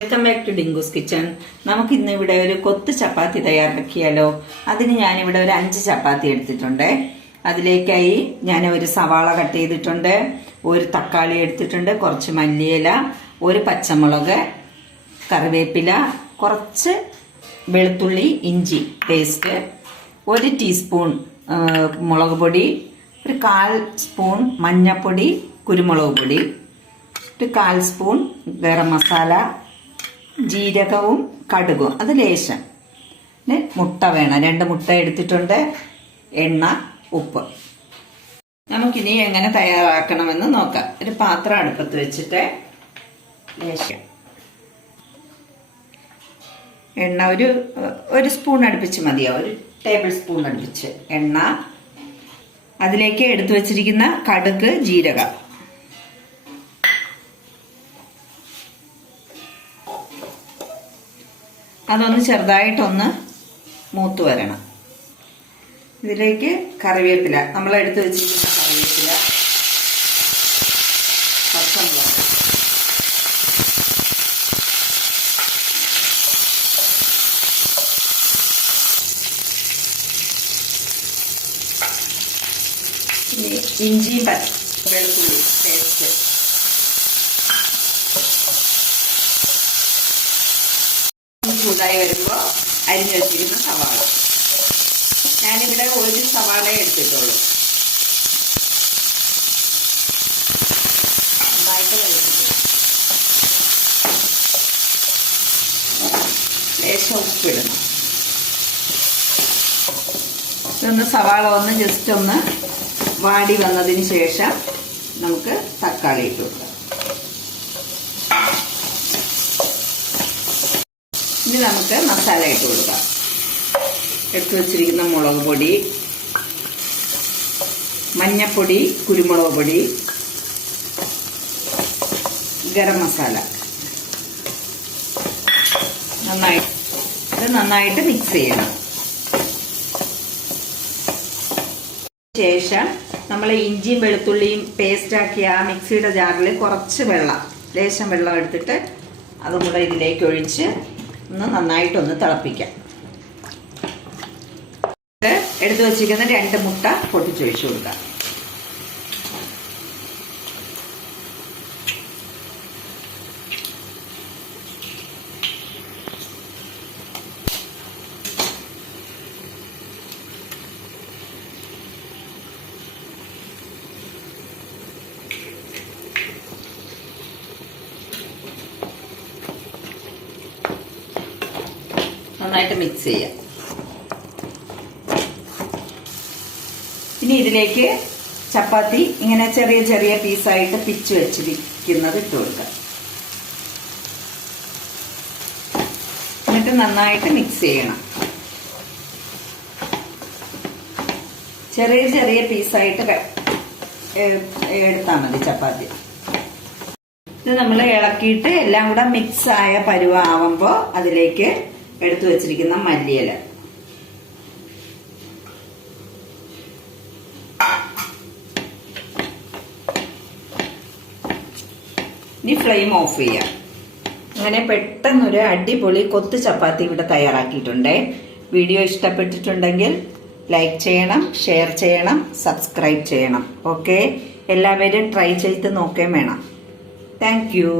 Welcome back to Dinkoos kitchen. നമുക്ക് ഇന്ന് ഇവിടെ ഒരു കൊത്ത് ചപ്പാത്തി തയ്യാറാക്കിയാലോ. അതിന് ഞാനിവിടെ ഒരു 5 ചപ്പാത്തി എടുത്തിട്ടുണ്ട്. അതിലേക്കായി ഞാൻ ഒരു സവാള കട്ട് ചെയ്തിട്ടുണ്ട്, ഒരു തക്കാളി എടുത്തിട്ടുണ്ട്, കുറച്ച് മല്ലിയില, ഒരു പച്ചമുളക്, കറിവേപ്പില, കുറച്ച് വെളുത്തുള്ളി ഇഞ്ചി പേസ്റ്റ്, 1 ടീസ്പൂൺ മുളക് പൊടി, ഒരു 1/4 സ്പൂൺ മഞ്ഞൾപ്പൊടി, കുരുമുളക് പൊടി, ഒരു 1/4 സ്പൂൺ ഗരം മസാല, ജീരകവും കടുകും, അത് ലേശം. മുട്ട വേണം, 2 മുട്ട എടുത്തിട്ടുണ്ട്, എണ്ണ, ഉപ്പ്. നമുക്കിനി എങ്ങനെ തയ്യാറാക്കണമെന്ന് നോക്കാം. ഒരു പാത്രം അടുപ്പത്ത് വെച്ചിട്ട് ലേശം എണ്ണ ഒരു സ്പൂൺ അടുപ്പിച്ച് മതിയാവും, 1 ടേബിൾ സ്പൂൺ അടുപ്പിച്ച് എണ്ണ. അതിലേക്ക് എടുത്തു വെച്ചിരിക്കുന്ന കടുക്, ജീരകം, അതൊന്ന് ചെറുതായിട്ടൊന്ന് മൂത്ത് വരണം. ഇതിലേക്ക് കറിവേപ്പില, നമ്മൾ എടുത്തു വെച്ചിരിക്കുന്ന കറിവേപ്പില, പച്ചമുളക്, ഇഞ്ചിയും വെളുത്തുള്ളി പേസ്റ്റ്, ചൂടായി വരുമ്പോൾ അരിഞ്ഞു വെച്ചിരിക്കുന്ന സവാള. ഞാനിവിടെ 1 സവാള എടുത്തിട്ടുള്ളൂ. നന്നായിട്ട് വഴറ്റിട്ട് ലേശം ഉപ്പിടണം. ഇതൊന്ന് സവാള ഒന്ന് ജസ്റ്റ് ഒന്ന് വാടി വന്നതിന് ശേഷം നമുക്ക് തക്കാളി ഇട്ട് കൊടുക്കാം. ഇനി നമുക്ക് മസാല ഇട്ട് കൊടുക്കാം. എടുത്തു വച്ചിരിക്കുന്ന മുളക് പൊടി, മഞ്ഞൾപ്പൊടി, കുരുമുളക് പൊടി, ഗരം മസാല, നന്നായിട്ട് മിക്സ് ചെയ്യണം. ശേഷം നമ്മൾ ഇഞ്ചിയും വെളുത്തുള്ളിയും പേസ്റ്റാക്കിയ ആ മിക്സിയുടെ ജാറിൽ കുറച്ച് വെള്ളം, ലേശം വെള്ളം എടുത്തിട്ട് അതും കൂടെ ഇതിലേക്ക് ഒഴിച്ച് ഒന്ന് നന്നായിട്ടൊന്ന് തിളപ്പിക്കാം. എടുത്തു വച്ചിരിക്കുന്ന 2 മുട്ട പൊട്ടിച്ചൊഴിച്ചു കൊടുക്കാം. നന്നായിട്ട് മിക്സ് ചെയ്യാം. ഇനി ഇതിലേക്ക് ചപ്പാത്തി ഇങ്ങനെ ചെറിയ ചെറിയ പീസായിട്ട് പിച്ച് വെച്ചിരിക്കുന്നത് ഇട്ട് കൊടുക്കാം. എന്നിട്ട് നന്നായിട്ട് മിക്സ് ചെയ്യണം. ചെറിയ ചെറിയ പീസായിട്ട് എടുത്താൽ മതി ചപ്പാത്തി. ഇത് നമ്മൾ ഇളക്കിയിട്ട് എല്ലാം കൂടെ മിക്സ് ആയ പരുവാകുമ്പോൾ അതിലേക്ക് എടുത്തു വെച്ചിരിക്കുന്ന മല്ലിയില, ഇനി ഫ്ലെയിം ഓഫ് ചെയ്യാം. അങ്ങനെ പെട്ടെന്നൊരു അടിപൊളി കൊത്ത് ചപ്പാത്തി ഇവിടെ തയ്യാറാക്കിയിട്ടുണ്ട്. വീഡിയോ ഇഷ്ടപ്പെട്ടിട്ടുണ്ടെങ്കിൽ ലൈക്ക് ചെയ്യണം, ഷെയർ ചെയ്യണം, സബ്സ്ക്രൈബ് ചെയ്യണം. ഓക്കെ, എല്ലാവരും ട്രൈ ചെയ്ത് നോക്കുകയും വേണം. Thank you.